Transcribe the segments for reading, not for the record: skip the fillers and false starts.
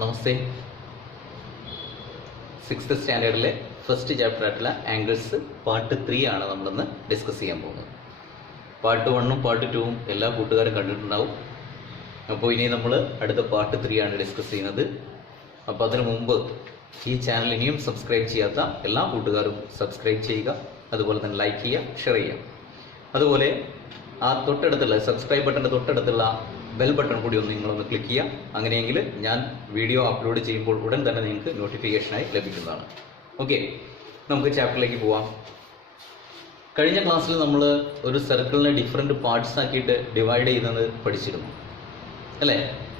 നമസ്തേ. 6th സ്റ്റാൻഡേർഡിലെ first chapter ആയിട്ടുള്ള angles part 3 ആണ് നമ്മളിന്ന് ഡിസ്കസ് ചെയ്യാൻ പോകുന്നത്. പാർട്ട് 1ഉം പാർട്ട് 2ഉം എല്ലാ കൂട്ടുകാരും കണ്ടിട്ടുണ്ടാവും. അപ്പോൾ ഇനി നമ്മൾ അടുത്ത പാർട്ട് 3 ആണ് ഡിസ്കസ് ചെയ്യുന്നത്. അപ്പോൾ അതിനു മുമ്പ് ഈ ചാനൽ ഇനിയും സബ്സ്ക്രൈബ് ചെയ്യാത്ത എല്ലാ കൂട്ടുകാരും സബ്സ്ക്രൈബ് ചെയ്യുക, അതുപോലെ തന്നെ ലൈക്ക് ചെയ്യുക, ഷെയർ ചെയ്യുക. അതുപോലെ ആ തൊട്ടടുത്തുള്ള സബ്സ്ക്രൈബ് ബട്ടൻ്റെ തൊട്ടടുത്തുള്ള ബെൽ ബട്ടൺ കൂടി നിങ്ങളൊന്ന് ക്ലിക്ക് ചെയ്യുക. അങ്ങനെയെങ്കിൽ ഞാൻ വീഡിയോ അപ്ലോഡ് ചെയ്യുമ്പോൾ ഉടൻ തന്നെ നിങ്ങൾക്ക് നോട്ടിഫിക്കേഷനായി ലഭിക്കുന്നതാണ്. ഓക്കെ, നമുക്ക് ചാപ്റ്ററിലേക്ക് പോവാം. കഴിഞ്ഞ ക്ലാസ്സിൽ നമ്മൾ ഒരു സർക്കിളിനെ ഡിഫറെൻറ്റ് പാർട്സ് ആക്കിയിട്ട് ഡിവൈഡ് ചെയ്യുന്നത് പഠിച്ചിരുന്നു അല്ലേ?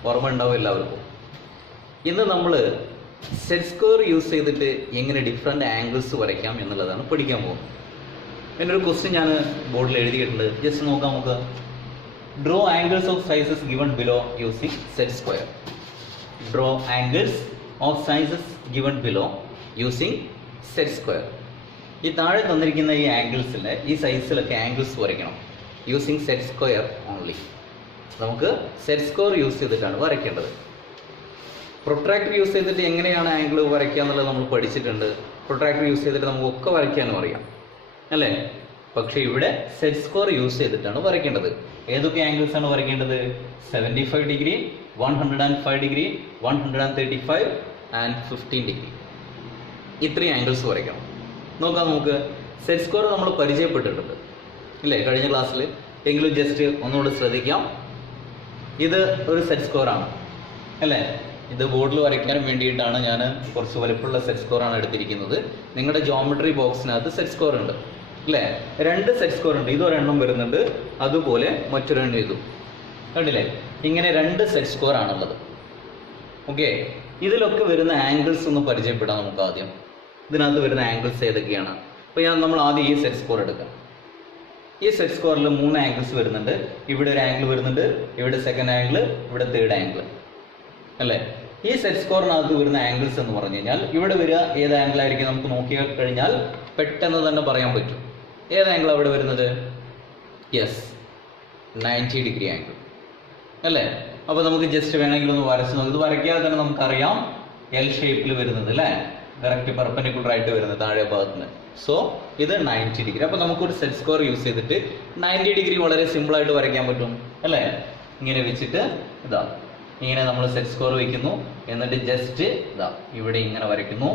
ഓർമ്മ ഉണ്ടാവും എല്ലാവർക്കും. ഇന്ന് നമ്മൾ സെറ്റ് സ്ക്വയർ യൂസ് ചെയ്തിട്ട് എങ്ങനെ ഡിഫറെൻറ്റ് ആംഗിൾസ് വരയ്ക്കാം എന്നുള്ളതാണ് പഠിക്കാൻ പോകുന്നത്. എൻ്റെ ഒരു ക്വസ്റ്റ്യൻ ഞാൻ ബോർഡിൽ എഴുതിയിട്ടുണ്ട്, ജസ്റ്റ് നോക്കാം നമുക്ക്. Draw angles of sizes given below using set square. Draw angles of sizes given below using set square. ഈ താഴെ തന്നിരിക്കുന്ന ഈ ആംഗിൾസിലെ ഈ സൈസിലൊക്കെ ആംഗിൾസ് വരയ്ക്കണം യൂസിങ് സെറ്റ് സ്ക്വയർ ഓൺലി. നമുക്ക് സെറ്റ് സ്ക്വയർ യൂസ് ചെയ്തിട്ടാണ് വരയ്ക്കേണ്ടത്. പ്രൊട്രാക്ടർ യൂസ് ചെയ്തിട്ട് എങ്ങനെയാണ് ആംഗിൾ വരയ്ക്കുക എന്നുള്ളത് നമ്മൾ പഠിച്ചിട്ടുണ്ട്. പ്രൊട്രാക്ടർ യൂസ് ചെയ്തിട്ട് നമുക്കൊക്കെ വരയ്ക്കാനും അറിയാം അല്ലേ? പക്ഷേ ഇവിടെ സെറ്റ് സ്ക്വയർ യൂസ് ചെയ്തിട്ടാണ് വരയ്ക്കേണ്ടത്. ഏതൊക്കെ ആംഗിൾസ് ആണ് വരയ്ക്കേണ്ടത്? 75 ഡിഗ്രി, 105 ഡിഗ്രി, 135 ആൻഡ് 15 ഡിഗ്രി. ഇത്രയും ആംഗിൾസ് വരയ്ക്കണം. നോക്കാം നമുക്ക്. സെറ്റ് സ്ക്വയർ നമ്മൾ പരിചയപ്പെട്ടിട്ടുണ്ട് ഇല്ലേ കഴിഞ്ഞ ക്ലാസ്സിൽ? എങ്കിലും ജസ്റ്റ് ഒന്നുകൂടി ശ്രദ്ധിക്കാം. ഇത് ഒരു സെറ്റ് സ്ക്വയർ ആണ് അല്ലേ? ഇത് ബോർഡിൽ വരയ്ക്കാൻ വേണ്ടിയിട്ടാണ് ഞാൻ കുറച്ച് വലുപ്പമുള്ള സെറ്റ് സ്ക്വയർ ആണ് എടുത്തിരിക്കുന്നത്. നിങ്ങളുടെ ജോമെട്രി ബോക്സിനകത്ത് സെറ്റ് സ്ക്വയർ ഉണ്ട് അല്ലേ? 2 സെറ്റ് സ്ക്വയർ ഉണ്ട്. ഇതൊരെണ്ണം വരുന്നുണ്ട്, അതുപോലെ മറ്റൊരെണ്ണം ഇതും. കണ്ടില്ലേ? ഇങ്ങനെ 2 സെറ്റ് സ്ക്വയർ ആണുള്ളത്. ഓക്കെ, ഇതിലൊക്കെ വരുന്ന ആംഗിൾസ് ഒന്ന് പരിചയപ്പെടാം നമുക്ക് ആദ്യം. ഇതിനകത്ത് വരുന്ന ആംഗിൾസ് ഏതൊക്കെയാണ്? അപ്പോൾ നമ്മൾ ആദ്യം ഈ സെറ്റ് സ്ക്വയർ എടുക്കാം. ഈ സെറ്റ് സ്ക്വയറിൽ 3 ആംഗിൾസ് വരുന്നുണ്ട്. ഇവിടെ ഒരു ആംഗിൾ വരുന്നുണ്ട്, ഇവിടെ സെക്കൻഡ് ആംഗിൾ, ഇവിടെ തേർഡ് ആംഗിൾ അല്ലേ? ഈ സെറ്റ് സ്ക്വയറിനകത്ത് വരുന്ന ആംഗിൾസ് എന്ന് പറഞ്ഞു കഴിഞ്ഞാൽ ഇവിടെ വരിക ഏത് ആംഗിൾ ആയിരിക്കും നമുക്ക് നോക്കി കഴിഞ്ഞാൽ പെട്ടെന്ന് തന്നെ പറയാൻ പറ്റും. ഏത് ആംഗിൾ അവിടെ വരുന്നത്? യെസ്, 90 ഡിഗ്രി ആംഗിൾ അല്ലേ? അപ്പോൾ നമുക്ക് ജസ്റ്റ് വേണമെങ്കിൽ ഒന്ന് വരച്ച് നോക്കാം. ഇത് വരയ്ക്കാതെ തന്നെ നമുക്കറിയാം എൽ ഷേപ്പിൽ വരുന്നത് അല്ലേ? കറക്റ്റ് പെർപെൻഡിക്കുലർ ആയിട്ട് വരുന്നത് താഴെ ഭാഗത്തിന്. സോ ഇത് 90 ഡിഗ്രി. അപ്പോൾ നമുക്കൊരു സെറ്റ് സ്ക്വയർ യൂസ് ചെയ്തിട്ട് 90 ഡിഗ്രി വളരെ സിമ്പിളായിട്ട് വരയ്ക്കാൻ പറ്റും അല്ലേ? ഇങ്ങനെ വെച്ചിട്ട് ഇതാ ഇങ്ങനെ നമ്മൾ സെറ്റ് സ്ക്വയർ വയ്ക്കുന്നു, എന്നിട്ട് ജസ്റ്റ് ഇതാ ഇവിടെ ഇങ്ങനെ വരയ്ക്കുന്നു,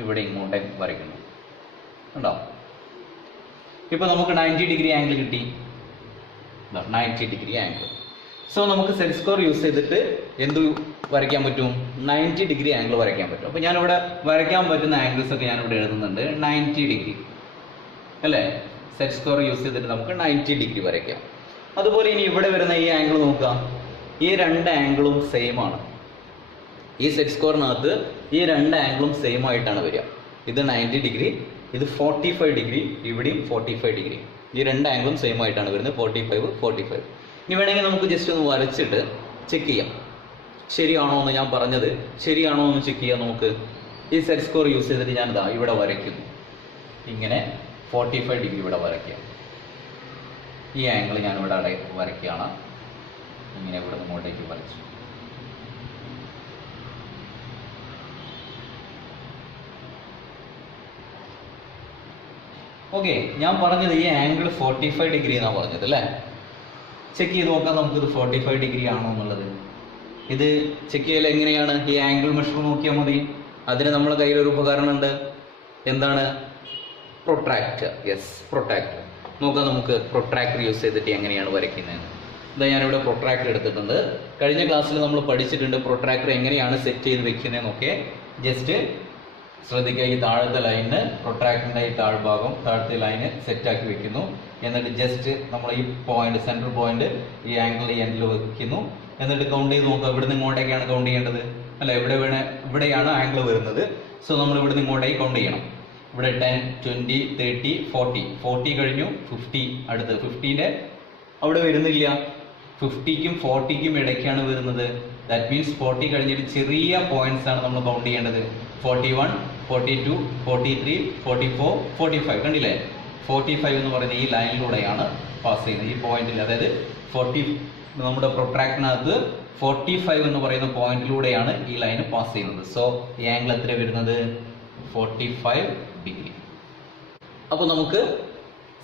ഇവിടെ ഇങ്ങോട്ടേക്ക് വരയ്ക്കുന്നു. ഉണ്ടോ? ഇപ്പോൾ നമുക്ക് 90 ഡിഗ്രി ആംഗിൾ കിട്ടി. 90 ഡിഗ്രി ആംഗിൾ. സോ നമുക്ക് സെറ്റ് സ്ക്വയർ യൂസ് ചെയ്തിട്ട് എന്ത് വരയ്ക്കാൻ പറ്റും? 90 ഡിഗ്രി ആംഗിൾ വരയ്ക്കാൻ പറ്റും. അപ്പോൾ ഞാനിവിടെ വരയ്ക്കാൻ പറ്റുന്ന ആംഗിൾസ് ഒക്കെ ഞാനിവിടെ എഴുതുന്നുണ്ട്. 90 ഡിഗ്രി അല്ലേ? സെറ്റ് സ്ക്വയർ യൂസ് ചെയ്തിട്ട് നമുക്ക് 90 ഡിഗ്രി വരയ്ക്കാം. അതുപോലെ ഇനി ഇവിടെ വരുന്ന ഈ ആംഗിൾ നോക്കാം. ഈ 2 ആംഗിളും സെയിം ആണ്. ഈ സെറ്റ് സ്ക്വയറിനകത്ത് ഈ 2 ആംഗിളും സെയിം ആയിട്ടാണ് വരിക. ഇത് 90 ഡിഗ്രി, ഇത് 45 ഡിഗ്രി, ഇവിടെയും 45 ഡിഗ്രി. ഈ 2 ആംഗിളും സെയിം ആയിട്ടാണ് വരുന്നത്, 45, 45. ഇനി വേണമെങ്കിൽ നമുക്ക് ജസ്റ്റ് ഒന്ന് വരച്ചിട്ട് ചെക്ക് ചെയ്യാം ശരിയാണോ എന്ന്. ഞാൻ പറഞ്ഞത് ശരിയാണോ എന്ന് ചെക്ക് ചെയ്യാം നമുക്ക്. ഈ സെറ്റ് സ്ക്വയർ യൂസ് ചെയ്തിട്ട് ഞാൻ ഇതാ ഇവിടെ വരയ്ക്കുന്നു. ഇങ്ങനെ 45 ഡിഗ്രി ഇവിടെ വരയ്ക്കുക. ഈ ആംഗിൾ ഞാൻ ഇവിടെ വരയ്ക്കുകയാണ്. ഇങ്ങനെ ഇവിടെ ഇങ്ങോട്ടേക്ക് വരച്ചു. ഓക്കെ, ഞാൻ പറഞ്ഞത് ഈ ആംഗിൾ 45 ഡിഗ്രി എന്നാണ് പറഞ്ഞത് അല്ലേ? ചെക്ക് ചെയ്ത് നോക്കാം നമുക്കിത് 45 ഡിഗ്രി ആണോ എന്നുള്ളത്. ഇത് ചെക്ക് ചെയ്യൽ എങ്ങനെയാണ്? ഈ ആംഗിൾ മെഷർ നോക്കിയാൽ മതി. അതിന് നമ്മുടെ കയ്യിലൊരു ഉപകരണം ഉണ്ട്. എന്താണ്? പ്രൊട്രാക്ടർ. Yes, protractor. നോക്കാം നമുക്ക് പ്രൊട്രാക്ടർ യൂസ് ചെയ്തിട്ട് എങ്ങനെയാണ് വരയ്ക്കുന്നത്. ഇതാ ഞാനിവിടെ പ്രൊട്രാക്ടർ എടുത്തിട്ടുണ്ട്. കഴിഞ്ഞ ക്ലാസ്സിൽ നമ്മൾ പഠിച്ചിട്ടുണ്ട് പ്രൊട്രാക്ടർ എങ്ങനെയാണ് സെറ്റ് ചെയ്ത് വെക്കുന്നതെന്നൊക്കെ. ജസ്റ്റ് ശ്രദ്ധിക്കുക. ഈ താഴത്തെ ലൈനിന് പ്രൊട്രാക്ടറിൻ്റെ ഈ താഴ്ഭാഗം താഴത്തെ ലൈന് സെറ്റാക്കി വെക്കുന്നു. എന്നിട്ട് ജസ്റ്റ് നമ്മൾ ഈ പോയിന്റ്, സെൻട്രൽ പോയിന്റ് ഈ ആംഗിൾ ഈ എൻഡിൽ വെക്കുന്നു. എന്നിട്ട് കൗണ്ട് ചെയ്ത് നോക്കുക. ഇവിടുന്ന് ഇങ്ങോട്ടേക്കാണ് കൗണ്ട് ചെയ്യേണ്ടത് അല്ല? ഇവിടെയാണ് ആംഗിൾ വരുന്നത്. സോ നമ്മൾ ഇവിടുന്ന് ഇങ്ങോട്ടേക്ക് കൗണ്ട് ചെയ്യണം. ഇവിടെ 10, 20, 30, 40. 40 കഴിഞ്ഞു, 50 അടുത്ത്. 50ൻ്റെ അവിടെ വരുന്നില്ല. 50ക്കും 40ക്കും ഇടയ്ക്കാണ് വരുന്നത്. ദാറ്റ് മീൻസ് 40 കഴിഞ്ഞിട്ട് ചെറിയ പോയിന്റ്സ് ആണ് നമ്മൾ കൗണ്ട് ചെയ്യേണ്ടത്. 41, 42, 43, 44, 45. കണ്ടില്ലേ? 45 എന്ന് പറയുന്ന ഈ ലൈനിലൂടെയാണ് പാസ് ചെയ്യുന്നത്. ഈ പോയിന്റിൽ, അതായത് നമ്മുടെ പ്രൊട്രാക്ടിനകത്ത് 45 എന്ന് പറയുന്ന പോയിന്റിലൂടെയാണ് ഈ ലൈന് പാസ് ചെയ്യുന്നത്. സോ ഈ ആംഗിൾ എത്ര വരുന്നത്? 45 ഡിഗ്രി. അപ്പോൾ നമുക്ക്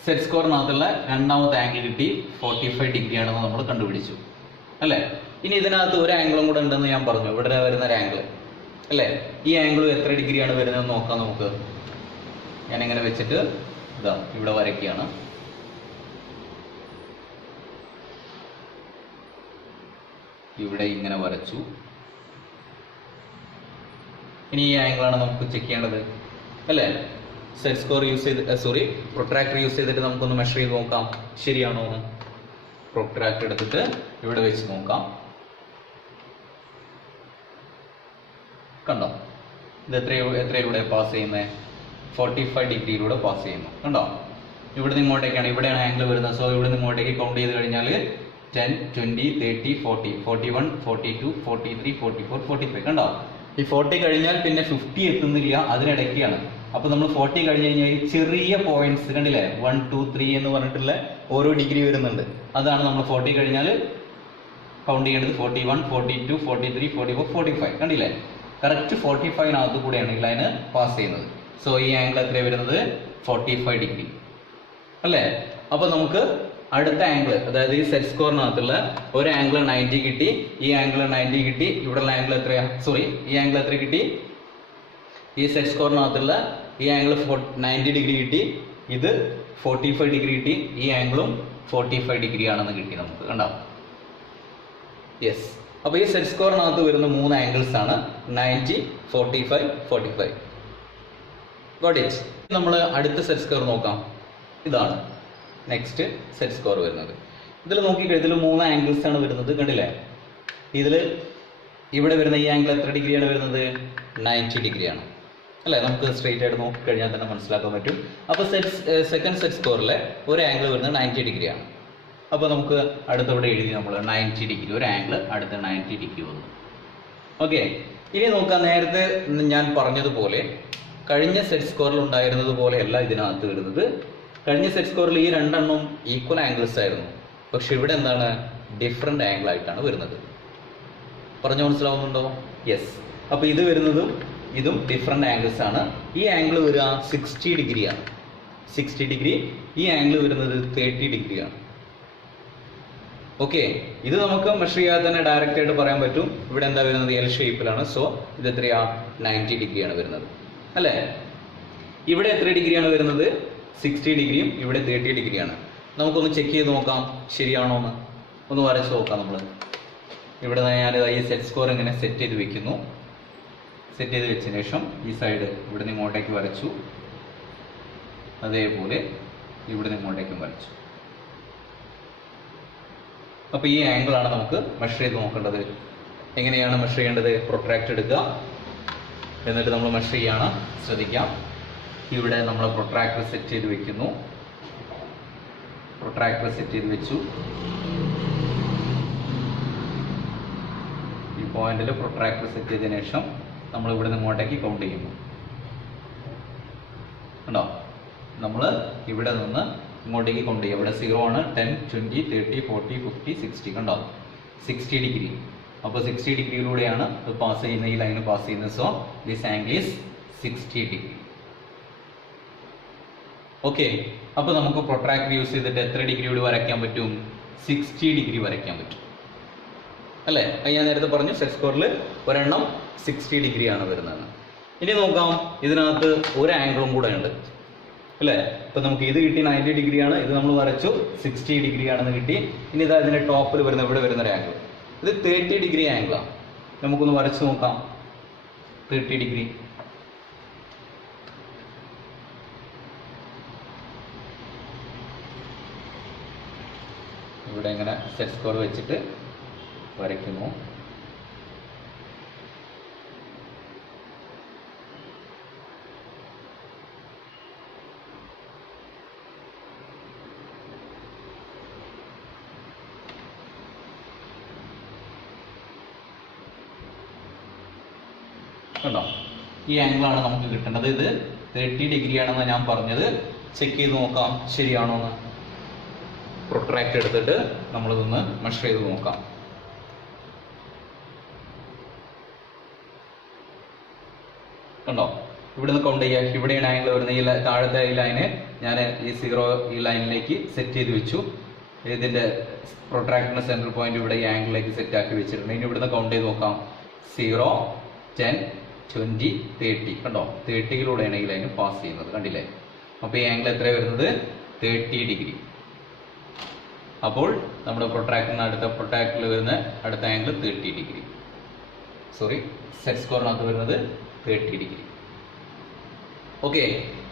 സെറ്റ് സ്കോറിനകത്തുള്ള രണ്ടാമത്തെ ആംഗിൾ കിട്ടി, 45 ഡിഗ്രി ആണെന്ന് നമ്മൾ കണ്ടുപിടിച്ചു അല്ലേ. ഇനി ഇതിനകത്ത് ഒരു ആംഗിളും കൂടെ ഉണ്ടെന്ന് ഞാൻ പറഞ്ഞു, ഇവിടെ വരുന്ന ഒരു ആംഗിൾ അല്ലേ. ഈ ആംഗിൾ എത്ര ഡിഗ്രിയാണ് വരുന്നത് നോക്കാം നമുക്ക്. ഞാൻ ഇങ്ങനെ വെച്ചിട്ട് ഇതാ ഇവിടെ വരയ്ക്കുകയാണ്. ഇവിടെ ഇങ്ങനെ വരച്ചു. ഇനി ഈ ആംഗിളാണ് നമുക്ക് ചെക്ക് ചെയ്യേണ്ടത് അല്ലേ. സെറ്റ് സ്കോർ യൂസ് ചെയ്ത് പ്രൊട്രാക്ടർ യൂസ് ചെയ്തിട്ട് നമുക്കൊന്ന് മെഷർ ചെയ്ത് നോക്കാം ശരിയാണോ എന്ന്. പ്രൊട്രാക്ടർ എടുത്തിട്ട് ഇവിടെ വെച്ച് നോക്കാം. കണ്ടോ, ഇത് എത്രയിലൂടെ പാസ് ചെയ്യുന്നത്? 45 ഡിഗ്രിയിലൂടെ പാസ് ചെയ്യുന്നു. കണ്ടോ, ഇവിടെ നിന്ന് ഇങ്ങോട്ടേക്കാണ്, ഇവിടെയാണ് ആംഗിൾ വരുന്നത്. സോ ഇവിടെ നിന്ന് ഇങ്ങോട്ടേക്ക് കൗണ്ട് ചെയ്ത് കഴിഞ്ഞാൽ 10, 20, 30, 40, 41, 42, 43, 44, 45. കണ്ടോ, ഈ 40 കഴിഞ്ഞാൽ പിന്നെ 50 എത്തുന്നില്ല, അതിനിടയ്ക്കാണ്. അപ്പൊ നമ്മൾ 40 കഴിഞ്ഞ് കഴിഞ്ഞാൽ ചെറിയ പോയിന്റ്സ് കണ്ടില്ലേ, 1, 2, 3 എന്ന് പറഞ്ഞിട്ടുള്ള ഓരോ ഡിഗ്രി വരുന്നുണ്ട്. അതാണ് നമ്മൾ 40 കഴിഞ്ഞാൽ കൗണ്ട് ചെയ്യേണ്ടത്. 41, 42, 43, 44, 45. കണ്ടില്ലേ, കറക്റ്റ് 45നകത്ത് കൂടെയാണ് ഈ ലൈന് പാസ് ചെയ്യുന്നത്. സോ ഈ ആംഗിൾ എത്രയാണ് വരുന്നത്? 45 ഡിഗ്രി അല്ലേ. അപ്പൊ നമുക്ക് അടുത്ത ആംഗിൾ, അതായത് ഈ സെറ്റ് സ്കോറിനകത്തുള്ള ഒരു ആംഗിൾ 90 കിട്ടി, ഈ ആംഗിൾ 90 കിട്ടി, ഇവിടെയുള്ള ആംഗിൾ എത്രയാ? ഈ ആംഗിൾ എത്ര കിട്ടി? ഈ സെറ്റ് സ്കോറിനകത്തുള്ള ഈ ആംഗിൾ 90 ഡിഗ്രി കിട്ടി, ഇത് 45 ഡിഗ്രി കിട്ടി, ഈ ആംഗിളും 45 ഡിഗ്രി ആണെന്ന് കിട്ടി നമുക്ക്. കണ്ടോ, യെസ്. അപ്പോൾ ഈ സെറ്റ് സ്കോറിനകത്ത് വരുന്ന 3 ആംഗിൾസ് ആണ് 90, 45, 45. Got it. നമ്മൾ അടുത്ത സെറ്റ് സ്കോർ നോക്കാം. ഇതാണ് നെക്സ്റ്റ് സെറ്റ് സ്കോർ വരുന്നത്. ഇതിൽ നോക്കിക്കഴിഞ്ഞാൽ ഇതിൽ 3 ആംഗിൾസ് ആണ് വരുന്നത്. കണ്ടില്ലേ, ഇതിൽ ഇവിടെ വരുന്ന ഈ ആംഗിൾ എത്ര ഡിഗ്രിയാണ് വരുന്നത്? 90 ഡിഗ്രിയാണ് അല്ലേ. നമുക്ക് സ്ട്രെയിറ്റ് ആയിട്ട് നോക്കിക്കഴിഞ്ഞാൽ തന്നെ മനസ്സിലാക്കാൻ പറ്റും. അപ്പോൾ സെക്കൻഡ് സെറ്റ് സ്കോറിലെ ഒരു ആംഗിൾ വരുന്നത് 90 ഡിഗ്രിയാണ്. അപ്പോൾ നമുക്ക് അടുത്തവിടെ എഴുതി നമ്മൾ 90 ഡിഗ്രി, ഒരു ആംഗിൾ അടുത്ത 90 ഡിഗ്രി വന്നു. ഓക്കെ, ഇനി നോക്കാം. നേരത്തെ ഞാൻ പറഞ്ഞതുപോലെ കഴിഞ്ഞ സെറ്റ് സ്കോറിൽ ഉണ്ടായിരുന്നത് പോലെയല്ല ഇതിനകത്ത് വരുന്നത്. കഴിഞ്ഞ സെറ്റ് സ്കോറിൽ ഈ രണ്ടെണ്ണം ഈക്വൽ ആംഗിൾസ് ആയിരുന്നു, പക്ഷെ ഇവിടെ എന്താണ്, ഡിഫറെൻ്റ് ആംഗിൾ ആയിട്ടാണ് വരുന്നത്. പറഞ്ഞു മനസ്സിലാവുന്നുണ്ടോ? യെസ്. അപ്പോൾ ഇത് വരുന്നതും ഇതും ഡിഫറെൻ്റ് ആംഗിൾസ് ആണ്. ഈ ആംഗിൾ വരിക 60 ഡിഗ്രിയാണ്, 60 ഡിഗ്രി. ഈ ആംഗിൾ വരുന്നത് 30 ഡിഗ്രിയാണ്. ഓക്കെ, ഇത് നമുക്ക് മെഷർ ചെയ്യാതെ തന്നെ ഡയറക്റ്റ് ആയിട്ട് പറയാൻ പറ്റും. ഇവിടെ എന്താ വരുന്നത്? എൽ ഷേപ്പിലാണ്. സോ ഇത് എത്രയാ? 90 ഡിഗ്രിയാണ് വരുന്നത് അല്ലേ. ഇവിടെ എത്ര ഡിഗ്രിയാണ് വരുന്നത്? 60 ഡിഗ്രിയും ഇവിടെ 30 ഡിഗ്രിയാണ്. നമുക്കൊന്ന് ചെക്ക് ചെയ്ത് നോക്കാം ശരിയാണോ എന്ന്. ഒന്ന് വരച്ച് നോക്കാം നമ്മൾ. ഇവിടെ ഞാൻ ഈ സെറ്റ് സ്കോർ ഇങ്ങനെ സെറ്റ് ചെയ്ത് വെക്കുന്നു. സെറ്റ് ചെയ്ത് വെച്ചതിന് ശേഷം ഈ സൈഡ് ഇവിടെ നിന്ന് ഇങ്ങോട്ടേക്ക് വരച്ചു, അതേപോലെ ഇവിടെ നിന്ന് ഇങ്ങോട്ടേക്കും വരച്ചു. അപ്പോൾ ഈ ആംഗിളാണ് നമുക്ക് മെഷർ ചെയ്ത് നോക്കേണ്ടത്. എങ്ങനെയാണ് മെഷർ ചെയ്യേണ്ടത്? പ്രൊട്രാക്ട് എടുക്കുക, എന്നിട്ട് നമ്മൾ മെഷർ ചെയ്യാണ്. ശ്രദ്ധിക്കാം, ഇവിടെ നമ്മൾ പ്രൊട്രാക്ടർ സെറ്റ് ചെയ്ത് വെക്കുന്നു. പ്രൊട്രാക്ടർ സെറ്റ് ചെയ്ത് വെച്ചു. ഈ പോയിന്റിൽ പ്രൊട്രാക്ടർ സെറ്റ് ചെയ്തതിനു ശേഷം നമ്മൾ ഇവിടെ നിന്ന് ഇങ്ങോട്ടേക്ക് കൗണ്ട് ചെയ്യുന്നു. കണ്ടോ, നമ്മൾ ഇവിടെ നിന്ന് ഇങ്ങോട്ടേക്ക് കൗണ്ട് ചെയ്യും. ഇവിടെ 0 ആണ്, 10, 20, 30, 40, 50, 60. കണ്ടോ, 60 ഡിഗ്രി. അപ്പോൾ 60 ഡിഗ്രിയിലൂടെയാണ് ഇത് പാസ് ചെയ്യുന്ന, ഈ ലൈന് പാസ് ചെയ്യുന്നത്. So this angle is 60 degree. Okay, അപ്പോൾ നമുക്ക് പ്രൊട്രാക്ടർ യൂസ് ചെയ്തിട്ട് എത്ര ഡിഗ്രിയോട് വരയ്ക്കാൻ പറ്റും? 60 ഡിഗ്രി വരയ്ക്കാൻ പറ്റും അല്ലേ. ഞാൻ നേരത്തെ പറഞ്ഞു സെറ്റ് സ്കോറിൽ ഒരെണ്ണം 60 ഡിഗ്രിയാണ് വരുന്നത്. ഇനി നോക്കാം, ഇതിനകത്ത് ഒരു ആംഗിളും കൂടെ ഉണ്ട് അല്ലേ. ഇപ്പം നമുക്ക് ഇത് കിട്ടി 90 ഡിഗ്രിയാണ്, ഇത് നമ്മൾ വരച്ചു 60 ഡിഗ്രിയാണെന്ന് കിട്ടി. ഇനി ഇതാ ഇതിൻ്റെ ടോപ്പിൽ വരുന്ന ഇവിടെ വരുന്നൊരു ആംഗിൾ, ഇത് 30 ഡിഗ്രി ആംഗിളാണ്. നമുക്കൊന്ന് വരച്ച് നോക്കാം. 30 ഡിഗ്രി. ഇവിടെ ഇങ്ങനെ സെറ്റ് സ്കോർ വെച്ചിട്ട് വരയ്ക്കുന്നു. കണ്ടോ, ഈ ആംഗിളാണ് നമുക്ക് കിട്ടേണ്ടത്. ഇത് 30 ഡിഗ്രി ആണെന്ന് ഞാൻ പറഞ്ഞത്. ചെക്ക് ചെയ്ത് നോക്കാം ശരിയാണോ എന്ന്. പ്രൊട്രാക്ട് എടുത്തിട്ട് നമ്മളിതൊന്ന് മെഷർ ചെയ്ത് നോക്കാം. കണ്ടോ, ഇവിടുന്ന് കൗണ്ട് ചെയ്യുക. ഇവിടെയാണ് ആംഗിൾ വരുന്നത്. ഈ താഴത്തെ ഈ ലൈന് ഞാൻ ഈ 0 ഈ ലൈനിലേക്ക് സെറ്റ് ചെയ്ത് വെച്ചു. ഇതിന്റെ പ്രൊട്രാക്ടറിന്റെ സെൻട്രൽ പോയിന്റ് ഇവിടെ ഈ ആംഗിളിലേക്ക് സെറ്റ് ആക്കി വെച്ചിട്ടുണ്ട്. ഇനി ഇവിടുന്ന് കൗണ്ട് ചെയ്ത് നോക്കാം. 0, 10, 20, 30. കണ്ടോ, 30യിലൂടെയാണ് ഈ ലൈന് പാസ് ചെയ്യുന്നത്. കണ്ടില്ലേ? അപ്പോൾ ഈ ആംഗിൾ എത്രയാണ് വരുന്നത്? 30 ഡിഗ്രി. അപ്പോൾ നമ്മുടെ പ്രൊട്രാക്ടറിന് പ്രൊട്രാക്ടറിൽ വരുന്ന അടുത്ത ആംഗിൾ 30 ഡിഗ്രി. സോറി, സെറ്റ് സ്കോറിനകത്ത് വരുന്നത് 30 ഡിഗ്രി. ഓക്കെ,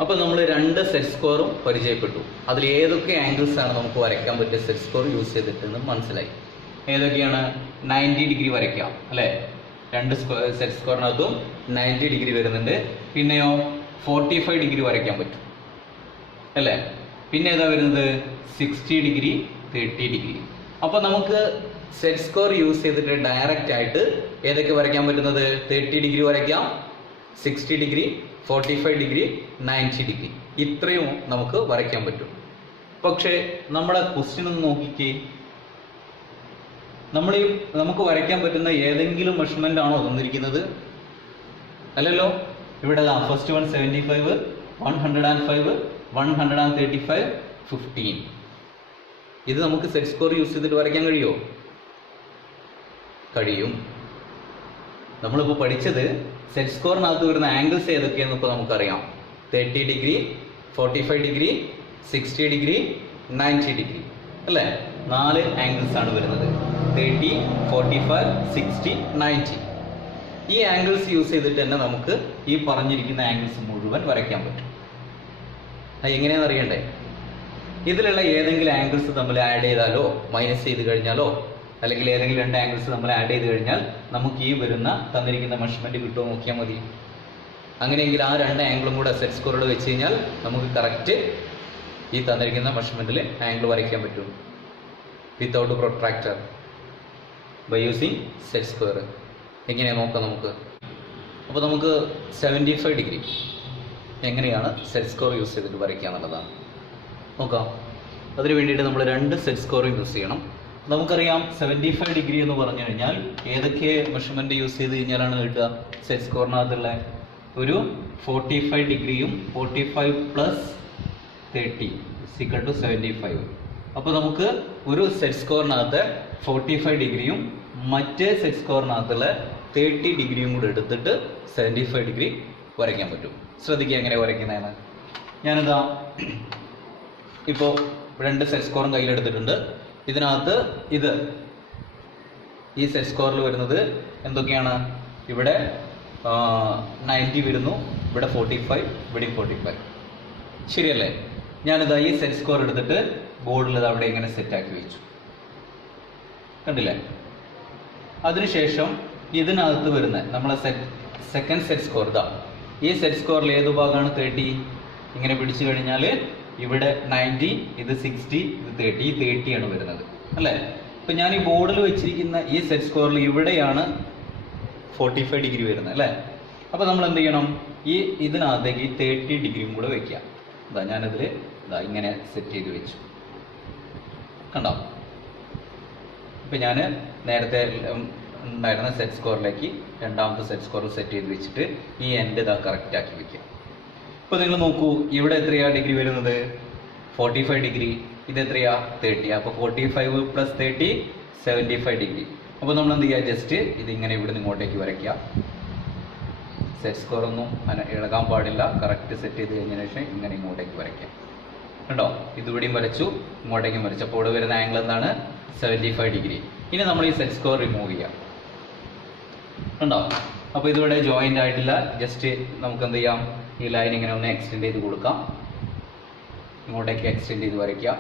അപ്പോൾ നമ്മൾ 2 സെറ്റ് സ്കോറും പരിചയപ്പെട്ടു. അതിൽ ഏതൊക്കെ ആംഗിൾസ് ആണ് നമുക്ക് വരയ്ക്കാൻ പറ്റിയ സെറ്റ് സ്കോർ യൂസ് ചെയ്തിട്ടെന്ന് മനസ്സിലായി. ഏതൊക്കെയാണ്? 90 ഡിഗ്രി വരയ്ക്കാം അല്ലേ? 2 സെറ്റ് സ്കോറിനകത്തും 90 ഡിഗ്രി വരുന്നുണ്ട്. പിന്നെയോ 45 ഡിഗ്രി വരയ്ക്കാൻ പറ്റും അല്ലേ? പിന്നെ ഏതാ വരുന്നത്? 60 ഡിഗ്രി, 30 ഡിഗ്രി. അപ്പോൾ നമുക്ക് സെറ്റ് സ്കോർ യൂസ് ചെയ്തിട്ട് ഡയറക്റ്റ് ആയിട്ട് ഏതൊക്കെ വരയ്ക്കാൻ പറ്റുന്നത്? 30 ഡിഗ്രി വരയ്ക്കാം, 60 ഡിഗ്രി, 45 ഡിഗ്രി, 90 ഡിഗ്രി. ഇത്രയും നമുക്ക് വരയ്ക്കാൻ പറ്റും. പക്ഷേ നമ്മുടെ ക്വസ്റ്റ്യൻ ഒന്ന് നോക്കിക്കേ. നമുക്ക് വരയ്ക്കാൻ പറ്റുന്ന ഏതെങ്കിലും മെഷർമെന്റ് ആണോ തന്നിരിക്കുന്നത്? അല്ലല്ലോ. ഇവിടെ ഫസ്റ്റ് വൺ 75, 105, 135, 15. ഇത് നമുക്ക് സെറ്റ് സ്കോർ യൂസ് ചെയ്തിട്ട് വരയ്ക്കാൻ കഴിയുമോ? കഴിയും. നമ്മളിപ്പോൾ പഠിച്ചത് സെറ്റ് സ്കോറിനകത്ത് വരുന്ന ആംഗിൾസ് ഏതൊക്കെയാണെന്ന് ഇപ്പോൾ നമുക്കറിയാം. 30 ഡിഗ്രി, 45 ഡിഗ്രി, 60 ഡിഗ്രി, 90 ഡിഗ്രി അല്ലേ? 4 ആംഗിൾസ് ആണ് വരുന്നത്. 30, 45, 60, 90. ഈ ആംഗിൾസ് യൂസ് ചെയ്തിട്ട് തന്നെ നമുക്ക് ഈ പറഞ്ഞിരിക്കുന്ന ആംഗിൾസ് മുഴുവൻ വരയ്ക്കാൻ പറ്റും. അത് എങ്ങനെയാണെന്ന് അറിയണ്ടേ? ഇതിലുള്ള ഏതെങ്കിലും ആംഗിൾസ് തമ്മിൽ ആഡ് ചെയ്താലോ മൈനസ് ചെയ്ത് കഴിഞ്ഞാലോ, അല്ലെങ്കിൽ ഏതെങ്കിലും 2 ആംഗിൾസ് നമ്മൾ ആഡ് ചെയ്ത് കഴിഞ്ഞാൽ നമുക്ക് ഈ വരുന്ന തന്നിരിക്കുന്ന മെഷർമെന്റ് കിട്ടുമോ നോക്കിയാൽ മതി. അങ്ങനെയെങ്കിൽ ആ 2 ആംഗിളും കൂടെ സെറ്റ് സ്കോറോട് വെച്ച് കഴിഞ്ഞാൽ നമുക്ക് കറക്റ്റ് ഈ തന്നിരിക്കുന്ന മെഷർമെന്റിൽ ആംഗിൾ വരയ്ക്കാൻ പറ്റും without protractor by using set square. എങ്ങനെയാണ് നോക്കാം നമുക്ക്. അപ്പോൾ നമുക്ക് 75 ഡിഗ്രി എങ്ങനെയാണ് സെറ്റ് സ്കോർ യൂസ് ചെയ്തിട്ട് വരയ്ക്കുക എന്നുള്ളതാണ് നോക്കാം. അതിന് വേണ്ടിയിട്ട് നമ്മൾ 2 സെറ്റ് സ്കോറും യൂസ് ചെയ്യണം. നമുക്കറിയാം 75 ഡിഗ്രി എന്ന് പറഞ്ഞു കഴിഞ്ഞാൽ ഏതൊക്കെ മെഷർമെന്റ് യൂസ് ചെയ്ത് കഴിഞ്ഞാലാണ് കിട്ടുക? സെറ്റ് സ്കോറിനകത്തുള്ള ഒരു 45 ഡിഗ്രിയും 45 പ്ലസ് 30 ഈക്വൽ ടു 75. അപ്പോൾ നമുക്ക് ഒരു സെറ്റ് സ്കോറിനകത്ത് 45 ഡിഗ്രിയും മറ്റേ സെറ്റ് സ്കോറിനകത്തുള്ള 30 ഡിഗ്രിയും കൂടെ എടുത്തിട്ട് 75 ഡിഗ്രി വരയ്ക്കാൻ പറ്റും. ശ്രദ്ധിക്കുക എങ്ങനെ വരയ്ക്കുന്നതെന്ന്. ഞാനിതാ ഇപ്പോൾ 2 സെറ്റ് സ്കോറും കയ്യിലെടുത്തിട്ടുണ്ട്. ഇതിനകത്ത് ഈ സെറ്റ് സ്കോറിൽ വരുന്നത് എന്തൊക്കെയാണ്? ഇവിടെ 90 വരുന്നു, ഇവിടെ 45, ഇവിടെ 45. ശരിയല്ലേ? ഞാനിതാ ഈ സെറ്റ് സ്കോർ എടുത്തിട്ട് ബോർഡിൽ അവിടെ ഇങ്ങനെ സെറ്റാക്കി വെച്ചു. കണ്ടില്ലേ? അതിനുശേഷം ഇതിനകത്ത് വരുന്ന നമ്മളെ സെക്കൻഡ് സെറ്റ് സ്കോർ ഇതാ. ഈ സെറ്റ് സ്കോറിൽ ഏത് ഭാഗമാണ് 30? ഇങ്ങനെ പിടിച്ചു കഴിഞ്ഞാൽ ഇവിടെ 90, ഇത് 60, ഇത് 30. ഈ 30 ആണ് വരുന്നത് അല്ലേ? ഇപ്പം ഞാൻ ഈ ബോർഡിൽ വെച്ചിരിക്കുന്ന ഈ സെറ്റ് സ്കോറിൽ ഇവിടെയാണ് 45 ഡിഗ്രി വരുന്നത് അല്ലേ? അപ്പോൾ നമ്മൾ എന്ത് ചെയ്യണം? ഇതിനകത്തേക്ക് 30 ഡിഗ്രിയും കൂടെ വെക്കുക. ഇതാ ഞാനിതിൽ ഇങ്ങനെ സെറ്റ് ചെയ്ത് വെച്ചു. കണ്ടോ? ഇപ്പം ഞാൻ നേരത്തെ ഉണ്ടായിരുന്ന സെറ്റ് സ്കോറിലേക്ക് രണ്ടാമത്തെ സെറ്റ് സ്കോറിൽ സെറ്റ് ചെയ്ത് വെച്ചിട്ട് ഈ എൻഡ് ഇതാ കറക്റ്റ് ആക്കി വെക്കുക. ഇപ്പോൾ നിങ്ങൾ നോക്കൂ, ഇവിടെ എത്രയാ ഡിഗ്രി വരുന്നത്? 45 ഡിഗ്രി. ഇത് എത്രയാ? 30. അപ്പോൾ 45 പ്ലസ് 30 75 ഡിഗ്രി. അപ്പോൾ നമ്മൾ എന്ത് ചെയ്യുക? ജസ്റ്റ് ഇതിങ്ങനെ ഇവിടെ നിന്ന് ഇങ്ങോട്ടേക്ക് വരയ്ക്കുക. സെറ്റ് സ്കോറൊന്നും ഇളകാൻ പാടില്ല. കറക്റ്റ് സെറ്റ് ചെയ്ത് കഴിഞ്ഞതിന് ശേഷം ഇങ്ങനെ ഇങ്ങോട്ടേക്ക് വരയ്ക്കാം. കണ്ടോ? ഇതിവിടെയും വരച്ചു, ഇങ്ങോട്ടേക്കും വരച്ചു. അപ്പോൾ ഇവിടെ വരുന്ന ആംഗിൾ എന്താണ്? 75 ഡിഗ്രി. ഇനി നമ്മൾ ഈ സെറ്റ് സ്കോർ റിമൂവ് ചെയ്യാം. കണ്ടോ? അപ്പോൾ ഇതിവിടെ ജോയിൻ്റ് ആയിട്ടില്ല. ജസ്റ്റ് നമുക്ക് എന്ത് ചെയ്യാം? ഈ ലൈൻ ഇങ്ങനെ ഒന്ന് എക്സ്റ്റെൻഡ് ചെയ്ത് കൊടുക്കാം. ഇങ്ങോട്ടേക്ക് എക്സ്റ്റെൻഡ് ചെയ്ത് വരയ്ക്കുക.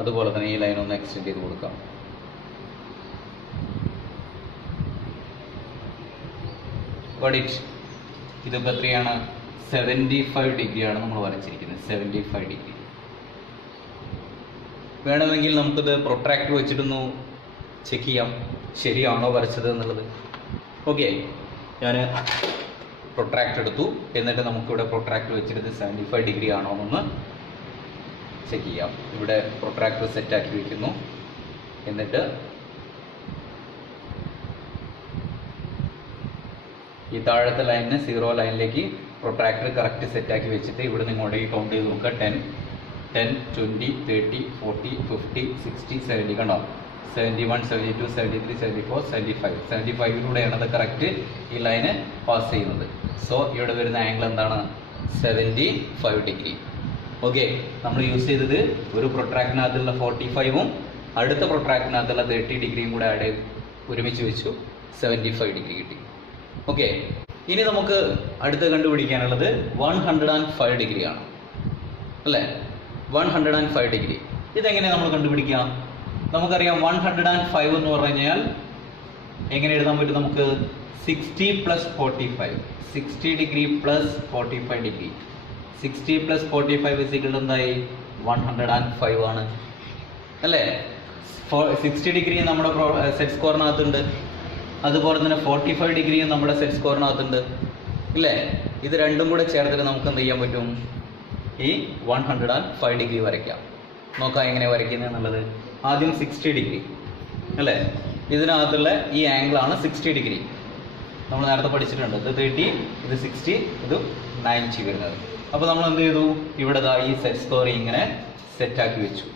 അതുപോലെ തന്നെ ഈ ലൈൻ ഒന്ന് എക്സ്റ്റെൻഡ് ചെയ്ത് കൊടുക്കാം. ഇതിപ്പോൾ എത്രയാണ്? 75 ഡിഗ്രിയാണ് നമ്മൾ വരച്ചിരിക്കുന്നത്. 75 ഡിഗ്രി. വേണമെങ്കിൽ നമുക്കിത് പ്രൊട്രാക്ടർ വെച്ചിട്ടൊന്ന് ചെക്ക് ചെയ്യാം ശരിയാണോ വരച്ചത് എന്നുള്ളത്. ഓക്കെ, ഞാൻ പ്രൊട്രാക്ട് എടുത്തു. എന്നിട്ട് നമുക്കിവിടെ പ്രൊട്രാക്ട് വെച്ചിട്ട് 75 ഡിഗ്രി ആണോ എന്നൊന്ന് ചെക്ക് ചെയ്യാം. ഇവിടെ പ്രൊട്രാക്ടർ സെറ്റാക്കി വെക്കുന്നു. എന്നിട്ട് ഈ താഴത്തെ ലൈനിന് 0 ലൈനിലേക്ക് പ്രൊട്രാക്ടർ കറക്റ്റ് സെറ്റാക്കി വെച്ചിട്ട് ഇവിടെ നിന്ന് ഇങ്ങോട്ടേക്ക് കൗണ്ട് ചെയ്ത് നോക്കുക. 10, 20, 30, 40, 50, 60, 70 കണ്ടോ? 71, 72, 73, 74, 75. 75ലൂടെയാണ് അത് കറക്റ്റ് ഈ ലൈന് പാസ് ചെയ്യുന്നത്. സോ ഇവിടെ വരുന്ന ആംഗിൾ എന്താണ്? 75 ഡിഗ്രി. ഓക്കെ, നമ്മൾ യൂസ് ചെയ്തത് ഒരു പ്രൊട്രാക്ടിനകത്തുള്ള 45ഉം അടുത്ത പ്രൊട്രാക്ടിനകത്തുള്ള 30 ഡിഗ്രിയും കൂടെ ആഡ് ചെയ്ത് ഒരുമിച്ച് വെച്ചു. 75 ഡിഗ്രി കിട്ടി. ഓക്കെ, ഇനി നമുക്ക് അടുത്ത് കണ്ടുപിടിക്കാനുള്ളത് 105 ഡിഗ്രിയാണ് അല്ലേ? 105 ഡിഗ്രി. ഇതെങ്ങനെ നമ്മൾ കണ്ടുപിടിക്കാം? നമുക്കറിയാം 105 എന്ന് പറഞ്ഞു കഴിഞ്ഞാൽ എങ്ങനെ എഴുതാൻ പറ്റും നമുക്ക്? 60 + 45, 60 ഡിഗ്രി പ്ലസ് 45 ഡിഗ്രി. 60 + 45 എന്തായി? 105 ആണ് അല്ലേ? 60 ഡിഗ്രി നമ്മുടെ സെറ്റ് സ്കോറിനകത്തുണ്ട്. അതുപോലെ തന്നെ 45 ഡിഗ്രിയും നമ്മുടെ സെറ്റ് സ്കോറിനകത്തുണ്ട് ഇല്ലേ? ഇത് രണ്ടും കൂടെ ചേർത്തിട്ട് നമുക്ക് എന്ത് ചെയ്യാൻ പറ്റും? ഈ 105 ഡിഗ്രി വരയ്ക്കാം. നോക്കാം എങ്ങനെ വരയ്ക്കുന്നത് എന്നുള്ളത്. ആദ്യം 60 ഡിഗ്രി അല്ലേ? ഇതിനകത്തുള്ള ഈ ആംഗിളാണ് 60 ഡിഗ്രി. നമ്മൾ നേരത്തെ പഠിച്ചിട്ടുണ്ട്. ഇത് 30, ഇത് 60, ഇത് 90 വരുന്നത്. അപ്പോൾ നമ്മൾ എന്ത് ചെയ്തു? ഇവിടെ ഈ സെറ്റ് സ്കോർ ഇങ്ങനെ സെറ്റാക്കി വെച്ചു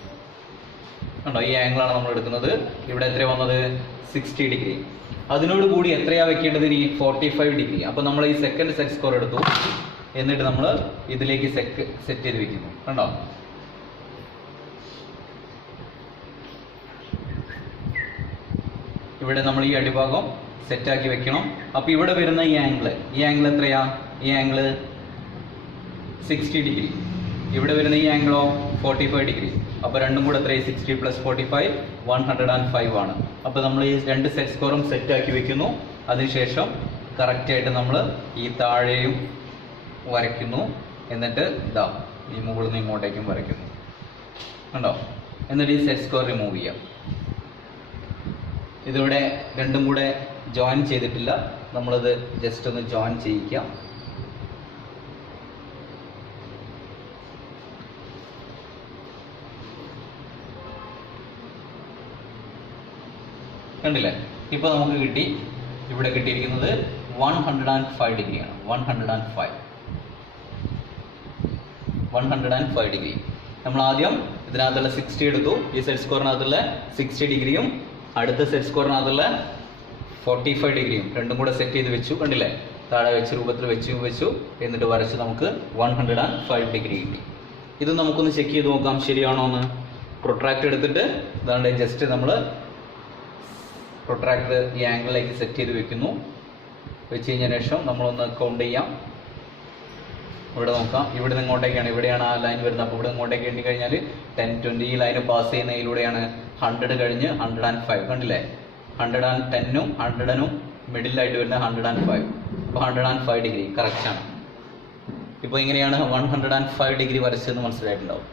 കണ്ടോ? ഈ ആംഗിളാണ് നമ്മൾ എടുക്കുന്നത്. ഇവിടെ എത്ര വന്നത്? 60 ഡിഗ്രി. അതിനോട് കൂടി എത്രയാണ് വെക്കേണ്ടത്? ഇനി 45 ഡിഗ്രി. അപ്പോൾ നമ്മൾ ഈ സെക്കൻഡ് സെറ്റ് സ്കോർ എടുത്തു. എന്നിട്ട് നമ്മൾ ഇതിലേക്ക് സെറ്റ് ചെയ്ത് വെക്കുന്നു കണ്ടോ? ഇവിടെ നമ്മൾ ഈ അടിഭാഗം സെറ്റാക്കി വെക്കണം. അപ്പോൾ ഇവിടെ വരുന്ന ഈ ആംഗിൾ എത്രയാ? ഈ ആംഗിൾ 60 ഡിഗ്രി. ഇവിടെ വരുന്ന ഈ ആംഗിളോ 45 ഡിഗ്രി. അപ്പോൾ രണ്ടും കൂടെ എത്രയായി? 60 + 45 105 ആണ്. അപ്പോൾ നമ്മൾ ഈ രണ്ട് സെറ്റ് സ്കോറും സെറ്റാക്കി വെക്കുന്നു. അതിനുശേഷം കറക്റ്റായിട്ട് നമ്മൾ ഈ താഴെയും വരയ്ക്കുന്നു. എന്നിട്ട് ഇതാ ഈ മുകളിൽ നിന്ന് ഇങ്ങോട്ടേക്കും വരയ്ക്കുന്നു കണ്ടോ? എന്നിട്ട് ഈ സെറ്റ് സ്കോർ റിമൂവ് ചെയ്യാം. ഇതിവിടെ രണ്ടും കൂടെ ജോയിൻ ചെയ്തിട്ടില്ല. നമ്മളത് ജസ്റ്റ് ഒന്ന് ജോയിൻ ചെയ്യിക്കാം. കണ്ടില്ലേ? ഇപ്പോൾ നമുക്ക് കിട്ടി. ഇവിടെ കിട്ടിയിരിക്കുന്നത് 105 ഡിഗ്രിയാണ്. 105 ഡിഗ്രി. നമ്മൾ ആദ്യം ഇതിനകത്തുള്ള 60 എടുത്തു. ഈ സെറ്റ് സ്കോറിനകത്തുള്ള 60 ഡിഗ്രിയും അടുത്ത സെറ്റ് സ്കോറിനകത്തുള്ള 45 ഡിഗ്രിയും രണ്ടും കൂടെ സെറ്റ് ചെയ്ത് വെച്ചു. കണ്ടില്ലേ? താഴെ വെച്ച രൂപത്തിൽ വെച്ചു. എന്നിട്ട് വരച്ച് നമുക്ക് 105 ഡിഗ്രി കിട്ടി. ഇത് നമുക്കൊന്ന് ചെക്ക് ചെയ്ത് നോക്കാം ശരിയാണോ എന്ന്. പ്രൊട്രാക്ട് എടുത്തിട്ട് ഇതാണ്ട് ജസ്റ്റ് നമ്മൾ പ്രൊട്രാക്ടർ ഈ ആംഗിളിലേക്ക് സെറ്റ് ചെയ്ത് വെക്കുന്നു. വെച്ച് കഴിഞ്ഞതിന് ശേഷം നമ്മളൊന്ന് കൗണ്ട് ചെയ്യാം. ഇവിടെ നോക്കാം. ഇവിടെ നിന്ന് ഇങ്ങോട്ടേക്കാണ്, ഇവിടെയാണ് ആ ലൈൻ വരുന്നത്. അപ്പോൾ ഇവിടെ ഇങ്ങോട്ടേക്ക് എണ്ണി കഴിഞ്ഞാൽ 10, 20 ഈ ലൈന് പാസ് ചെയ്യുന്നതിലൂടെയാണ് 100 കഴിഞ്ഞ് 105 കണ്ടില്ലേ? 110ഉം 100നും മിഡിലായിട്ട് വരുന്ന 105. അപ്പോൾ 105 ഡിഗ്രി കറക്റ്റാണ്. ഇപ്പോൾ ഇങ്ങനെയാണ് 105 ഡിഗ്രി വരച്ചതെന്ന് മനസ്സിലായിട്ടുണ്ടാവും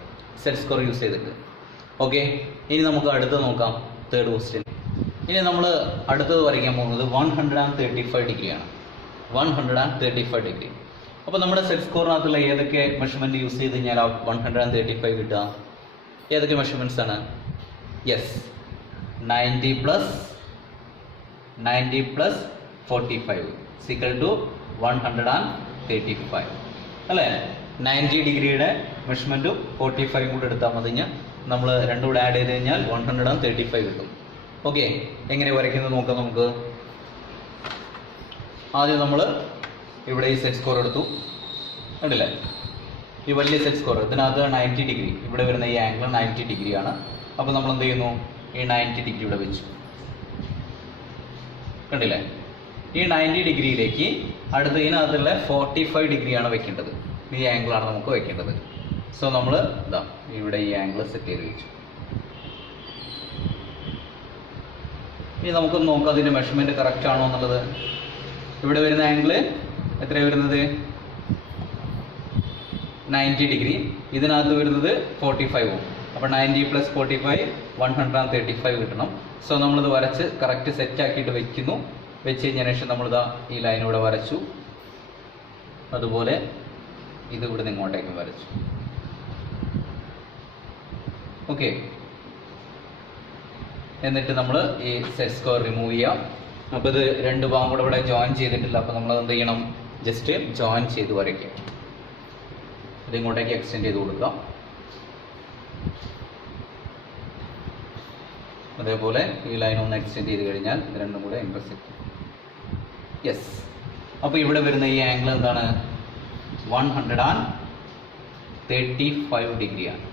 സെറ്റ് സ്കോർ യൂസ് ചെയ്തിട്ട്. ഓക്കെ, ഇനി നമുക്ക് അടുത്തത് നോക്കാം. Third question. ഇനി നമ്മൾ അടുത്തത് വരയ്ക്കാൻ പോകുന്നത് 135 ഡിഗ്രിയാണ്. 135 ഡിഗ്രി. അപ്പോൾ നമ്മുടെ സെറ്റ് സ്കോറിനകത്തുള്ള ഏതൊക്കെ മെഷർമെൻറ്റ് യൂസ് ചെയ്ത് കഴിഞ്ഞാൽ 135 കിട്ടുക? ഏതൊക്കെ മെഷർമെൻറ്റ്സ് ആണ്? യെസ്, 90 + 45 = 135 അല്ലേ? 90 ഡിഗ്രിയുടെ മെഷർമെൻറ്റും 45 കൂടെ എടുത്താൽ മതി. നമ്മൾ രണ്ടും കൂടെ ആഡ് ചെയ്ത് കഴിഞ്ഞാൽ 135 കിട്ടും. ഓക്കെ, എങ്ങനെ വരയ്ക്കുന്നത് നോക്കാം നമുക്ക്. ആദ്യം നമ്മൾ ഇവിടെ ഈ സെറ്റ് സ്കോർ എടുത്തു കണ്ടില്ലേ? ഈ വലിയ സെറ്റ് സ്കോർ ഇതിനകത്ത് 90 ഡിഗ്രി. ഇവിടെ വരുന്ന ഈ ആംഗിൾ 90 ഡിഗ്രിയാണ്. അപ്പോൾ നമ്മൾ എന്ത് ചെയ്യുന്നു? ഈ 90 ഡിഗ്രി ഇവിടെ വെച്ചു കണ്ടില്ലേ? ഈ 90 ഡിഗ്രിയിലേക്ക് അടുത്ത ഇതിനകത്തുള്ള 45 ഡിഗ്രിയാണ് വെക്കേണ്ടത്. ഈ ആംഗിളാണ് നമുക്ക് വെക്കേണ്ടത്. സോ നമ്മൾ ഇതാ ഇവിടെ ഈ ആംഗിൾ സെറ്റ് ചെയ്ത് വെച്ചു. ഇനി നമുക്കൊന്ന് നോക്കാം അതിൻ്റെ മെഷർമെൻറ്റ് കറക്റ്റ് ആണോ എന്നുള്ളത്. ഇവിടെ വരുന്ന ആംഗിൾ എത്രയാണ് വരുന്നത്? 90 ഡിഗ്രി. ഇതിനകത്ത് വരുന്നത് 45ഉം. അപ്പോൾ 90 + 45 135 കിട്ടണം. സോ നമ്മളിത് വരച്ച് കറക്റ്റ് സെറ്റ് ആക്കിയിട്ട് വെക്കുന്നു. വെച്ച് കഴിഞ്ഞതിന് ശേഷം നമ്മളിതാ ഈ ലൈൻ ഇവിടെ വരച്ചു. അതുപോലെ ഇത് ഇവിടെ നിന്ന് ഇങ്ങോട്ടേക്കും വരച്ചു. ഓക്കെ, എന്നിട്ട് നമ്മൾ ഈ സെറ്റ് സ്ക്വയർ റിമൂവ് ചെയ്യാം. അപ്പോൾ ഇത് രണ്ട് ഭാഗം കൂടെ ഇവിടെ ജോയിൻ ചെയ്തിട്ടില്ല. അപ്പോൾ നമ്മൾ എന്ത് ചെയ്യണം? ജസ്റ്റ് ജോയിൻ ചെയ്ത് വരയ്ക്കാം. ഇത് ഇങ്ങോട്ടേക്ക് എക്സ്റ്റെൻഡ് ചെയ്ത് കൊടുക്കാം. അതേപോലെ ഈ ലൈൻ ഒന്ന് എക്സ്റ്റെൻഡ് ചെയ്ത് കഴിഞ്ഞാൽ ഇത് രണ്ടും കൂടെ ഇന്റർസെക്റ്റ്. യെസ്. അപ്പോൾ ഇവിടെ വരുന്ന ഈ ആംഗിൾ എന്താണ്? 135 ഡിഗ്രിയാണ്.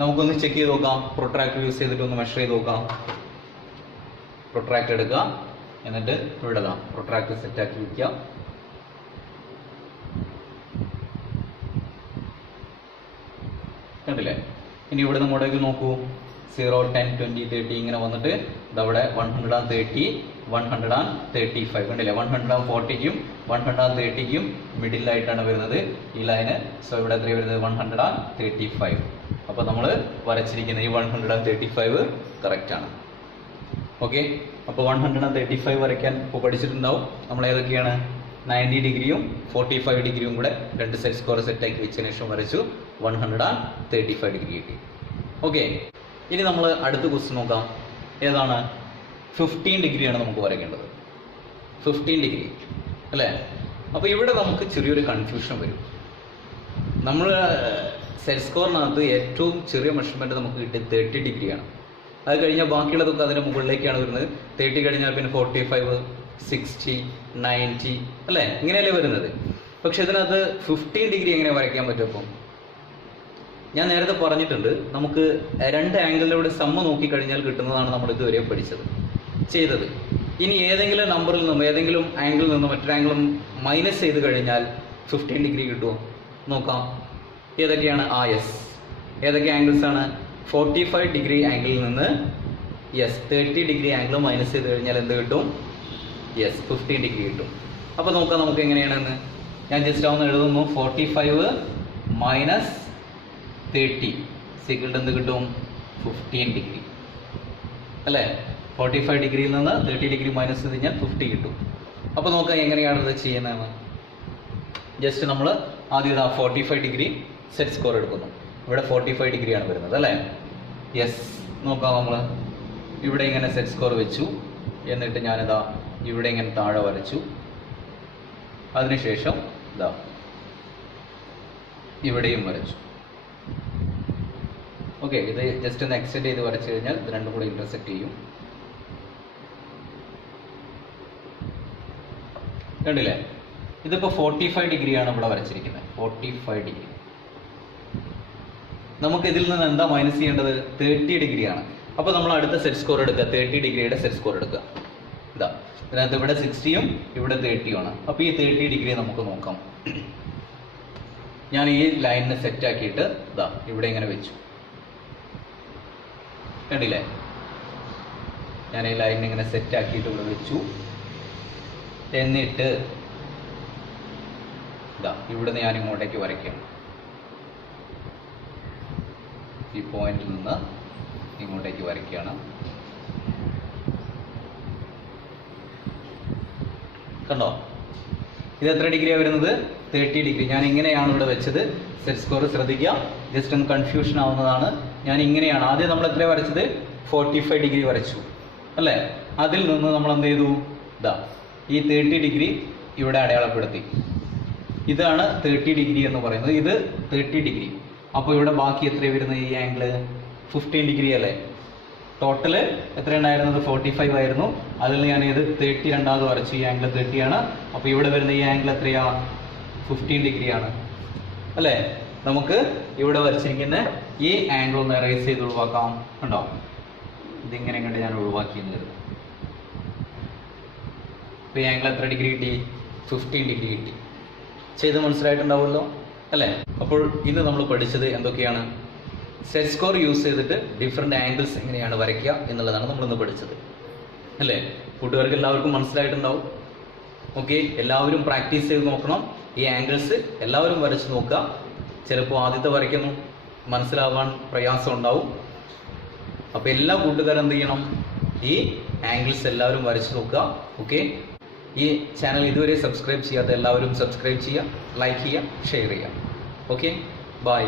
നമുക്കൊന്ന് ചെക്ക് ചെയ്ത് നോക്കാം. പ്രൊട്രാക്ടർ യൂസ് ചെയ്തിട്ട് ഒന്ന് മെഷർ ചെയ്ത് നോക്കാം. പ്രൊട്രാക്ടർ എടുക്കുക, എന്നിട്ട് ഇവിടെ ഇടാം. പ്രൊട്രാക്ടർ സെറ്റ് ആക്കി വയ്ക്കുക. കണ്ടില്ലേ? ഇനി ഇവിടെ ഇങ്ങോട്ടേക്ക് നോക്കൂ. 0, 10, 20, 30 ഇങ്ങനെ വന്നിട്ട് ഇതവിടെ 130, 135 കണ്ടില്ലേ? 140ക്കും 130ക്കും മിഡിലായിട്ടാണ് വരുന്നത് ഈ ലൈന്. സോ ഇവിടെ എത്രയാണ് വരുന്നത്? 135. അപ്പോൾ നമ്മൾ വരച്ചിരിക്കുന്ന ഈ 135 കറക്റ്റ് ആണ്. ഓക്കെ, അപ്പോൾ 135 വരയ്ക്കാൻ ഇപ്പോൾ പഠിച്ചിട്ടുണ്ടാവും. നമ്മൾ ഏതൊക്കെയാണ്? 90 ഡിഗ്രിയും 45 ഡിഗ്രിയും കൂടെ രണ്ട് സെറ്റ് സ്ക്വയർ സെറ്റാക്കി വെച്ചതിന് ശേഷം വരച്ചു 135 ഡിഗ്രി കിട്ടി. ഓക്കെ, ഇനി നമ്മൾ അടുത്ത ക്വസ്റ്റ്യൻ നോക്കാം. ഏതാണ്? 15 ഡിഗ്രിയാണ് നമുക്ക് വരയ്ക്കേണ്ടത്. 15 ഡിഗ്രി അല്ലേ? അപ്പോൾ ഇവിടെ നമുക്ക് ചെറിയൊരു കൺഫ്യൂഷൻ വരും. നമ്മൾ സെറ്റ് സ്ക്വയറിനകത്ത് ഏറ്റവും ചെറിയ മെഷർമെൻറ്റ് നമുക്ക് കിട്ടിയത് 30 ഡിഗ്രിയാണ്. അത് കഴിഞ്ഞാൽ ബാക്കിയുള്ളതൊക്കെ അതിൻ്റെ മുകളിലേക്കാണ് വരുന്നത്. 30 കഴിഞ്ഞാൽ പിന്നെ 45, 60, 90 അല്ലേ? ഇങ്ങനെയല്ലേ വരുന്നത്. പക്ഷെ ഇതിനകത്ത് 15 ഡിഗ്രി എങ്ങനെ വരയ്ക്കാൻ പറ്റും? അപ്പം ഞാൻ നേരത്തെ പറഞ്ഞിട്ടുണ്ട്, നമുക്ക് രണ്ട് ആംഗിളിലൂടെ സമ്മ നോക്കിക്കഴിഞ്ഞാൽ കിട്ടുന്നതാണ് നമ്മൾ ഇതുവരെ ചെയ്തത്. ഇനി ഏതെങ്കിലും നമ്പറിൽ നിന്നും ഏതെങ്കിലും ആംഗിളിൽ നിന്നും മറ്റൊരു ആംഗിളും മൈനസ് ചെയ്ത് കഴിഞ്ഞാൽ 15 ഡിഗ്രി കിട്ടുമോ? നോക്കാം. ഏതൊക്കെയാണ്? യെസ്. ഏതൊക്കെ ആംഗിൾസ് ആണ്? 45 ഡിഗ്രി ആംഗിളിൽ നിന്ന് 30 ഡിഗ്രി ആംഗിൾ മൈനസ് ചെയ്ത് കഴിഞ്ഞാൽ എന്ത് കിട്ടും? 15 ഡിഗ്രി കിട്ടും. അപ്പോൾ നോക്കാം നമുക്ക് എങ്ങനെയാണെന്ന്. ഞാൻ ജസ്റ്റ് ഒന്ന് എഴുതുന്നു. 45 മൈനസ് 30 സിക്കിൾഡ് എന്ത് കിട്ടും? 15 ഡിഗ്രി അല്ലേ? 45 ഡിഗ്രിയിൽ നിന്ന് 30 ഡിഗ്രി മൈനസ് ചെയ്ത് കഴിഞ്ഞാൽ 50 കിട്ടും. അപ്പോൾ നോക്കാം എങ്ങനെയാണിത് ചെയ്യുന്നതെന്ന്. ജസ്റ്റ് നമ്മൾ ആദ്യം 45 ഡിഗ്രി സെറ്റ് സ്കോർ എടുക്കുന്നു. ഇവിടെ 45 ഡിഗ്രിയാണ് വരുന്നത് അല്ലേ? യെസ്. നോക്കാം, നമ്മൾ ഇവിടെ ഇങ്ങനെ സെറ്റ് സ്കോർ വെച്ചു. എന്നിട്ട് ഞാനിതാ ഇവിടെ ഇങ്ങനെ താഴെ വരച്ചു. അതിനുശേഷം ഇതാ ഇവിടെയും വരച്ചു. ഓക്കെ, ഇത് ജസ്റ്റ് ഒന്ന് എക്സ്റ്റെൻഡ് ചെയ്ത് വരച്ചു കഴിഞ്ഞാൽ ഇത് രണ്ടും കൂടെ ഇന്റർസെക്ട് ചെയ്യും. കണ്ടില്ലേ? ഇതിപ്പോൾ 45 ഡിഗ്രിയാണ് ഇവിടെ വരച്ചിരിക്കുന്നത്. 45 ഡിഗ്രി. നമുക്ക് ഇതിൽ നിന്ന് എന്താ മൈനസ് ചെയ്യേണ്ടത്? 30 ഡിഗ്രിയാണ്. അപ്പോൾ നമ്മൾ അടുത്ത സെറ്റ് സ്കോർ എടുക്കുക. 30 ഡിഗ്രിയുടെ സെറ്റ് സ്കോർ എടുക്കുക. ഇതാ ഇതിനകത്ത് ഇവിടെ 60യും ഇവിടെ 30യും ആണ്. അപ്പോൾ ഈ 30 ഡിഗ്രി നമുക്ക് നോക്കാം. ഞാൻ ഈ ലൈനിനെ സെറ്റ് ആക്കിയിട്ട് ഇതാ ഇവിടെ ഇങ്ങനെ വെച്ചു. കണ്ടില്ലേ? ഞാൻ ഈ ലൈനിനെ ഇങ്ങനെ സെറ്റ് ആക്കിയിട്ട് ഇവിടെ വെച്ചു. എന്നിട്ട് ഇതാ ഇവിടുന്ന് ഞാൻ ഇങ്ങോട്ടേക്ക് വരയ്ക്കാം. ഈ പോയിന്റിൽ നിന്ന് ഇങ്ങോട്ടേക്ക് വരയ്ക്കുകയാണ്. കണ്ടോ? ഇത് എത്ര ഡിഗ്രിയാണ് വരുന്നത്? 30 ഡിഗ്രി. ഞാൻ ഇങ്ങനെയാണ് ഇവിടെ വെച്ചത്. സെറ്റ് സ്കോർ ശ്രദ്ധിക്കുക, ജസ്റ്റ് ഒന്ന് കൺഫ്യൂഷൻ ആവുന്നതാണ്. ഞാൻ ഇങ്ങനെയാണ് ആദ്യം നമ്മൾ എത്ര വരച്ചത്? 45 ഡിഗ്രി വരച്ചു അല്ലേ? അതിൽ നിന്ന് നമ്മൾ എന്ത് ചെയ്തു? ഇതാ ഈ 30 ഡിഗ്രി ഇവിടെ അടയാളപ്പെടുത്തി. ഇതാണ് 30 ഡിഗ്രി എന്ന് പറയുന്നത്. ഇത് 30 ഡിഗ്രി. അപ്പോൾ ഇവിടെ ബാക്കി എത്ര വരുന്നത്? ഈ ആംഗിള് 15 ഡിഗ്രി അല്ലേ? ടോട്ടൽ എത്ര ഉണ്ടായിരുന്നത്? 45 ആയിരുന്നു. അതിൽ ഞാൻ ഇത് 30 രണ്ടാമത് വരച്ചു. ഈ ആംഗിൾ 30 ആണ്. അപ്പോൾ ഇവിടെ വരുന്ന ഈ ആംഗിൾ എത്രയാ? 15 ഡിഗ്രിയാണ് അല്ലേ? നമുക്ക് ഇവിടെ വരച്ചിരിക്കുന്ന ഈ ആംഗിൾ ഒന്ന് എറേസ് ചെയ്ത് ഒഴിവാക്കാം. കണ്ടോ? ഇതിങ്ങനെ കണ്ട് ഞാൻ ഒഴിവാക്കിയെന്ന് കരുതും. അപ്പോൾ ഈ ആംഗിൾ എത്ര ഡിഗ്രി കിട്ടി? 15 ഡിഗ്രി കിട്ടി. ചെയ്ത് മനസ്സിലായിട്ടുണ്ടാവുമല്ലോ അല്ലേ? അപ്പോൾ ഇന്ന് നമ്മൾ പഠിച്ചത് എന്തൊക്കെയാണ്? സെറ്റ് സ്കോർ യൂസ് ചെയ്തിട്ട് ഡിഫറെൻ്റ് ആംഗിൾസ് എങ്ങനെയാണ് വരയ്ക്കുക എന്നുള്ളതാണ് നമ്മളിന്ന് പഠിച്ചത് അല്ലേ? കൂട്ടുകാർക്ക് എല്ലാവർക്കും മനസ്സിലായിട്ടുണ്ടാവും. ഓക്കെ, എല്ലാവരും പ്രാക്ടീസ് ചെയ്ത് നോക്കണം. ഈ ആംഗിൾസ് എല്ലാവരും വരച്ച് നോക്കുക. ചിലപ്പോൾ ആദ്യത്തെ വരയ്ക്കുന്നു മനസ്സിലാവാൻ പ്രയാസം ഉണ്ടാവും. അപ്പോൾ എല്ലാ കൂട്ടുകാരും എന്ത് ചെയ്യണം? ഈ ആംഗിൾസ് എല്ലാവരും വരച്ച് നോക്കുക. ഓക്കെ, ഈ ചാനൽ ഇതുവരെ സബ്സ്ക്രൈബ് ചെയ്യാത്ത എല്ലാവരും സബ്സ്ക്രൈബ് ചെയ്യുക, ലൈക്ക് ചെയ്യുക, ഷെയർ ചെയ്യുക. Okay, by.